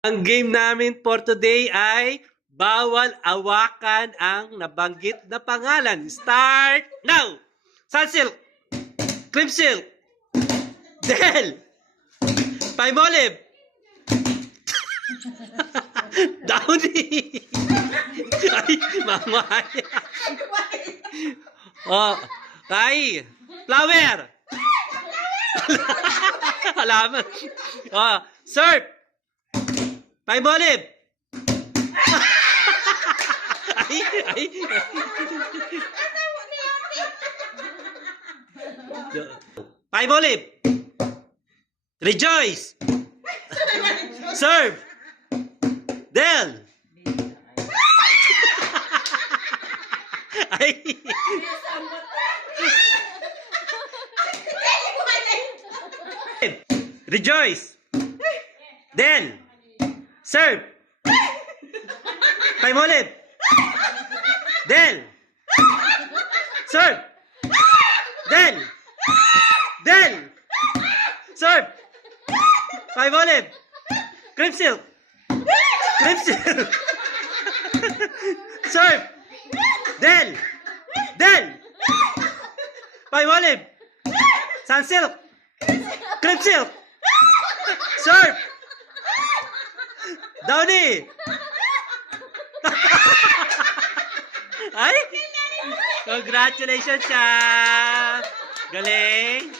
Ang game namin for today ay bawal awakan ang nabanggit na pangalan. Start now! Sunsilk, Crimsilk, Del, Paimolive, Downy. Ay, mamaya. Oh, ay, Flower. Halaman. Oh, Surf. Paimolive. Ay. Paimolive. Rejoice. Serve. Del. Ay. Rejoice. Del. Serve. Paimolive. Del. Serve. Del. Del. Serve. Paimolive. Crimsilk. Crimsilk. Serve. Del. Del. Paimolive. Sunsilk. Crimsilk. Serve. Downy. Ay! Congratulations, siya! Galing!